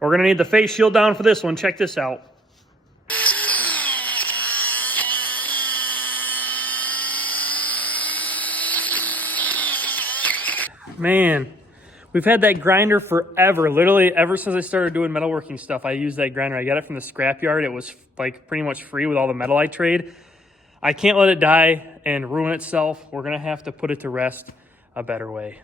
We're going to need the face shield down for this one. Check this out. Man, we've had that grinder forever. Literally, ever since I started doing metalworking stuff, I use that grinder. I got it from the scrapyard. It was like pretty much free with all the metal I trade. I can't let it die and ruin itself. We're going to have to put it to rest a better way.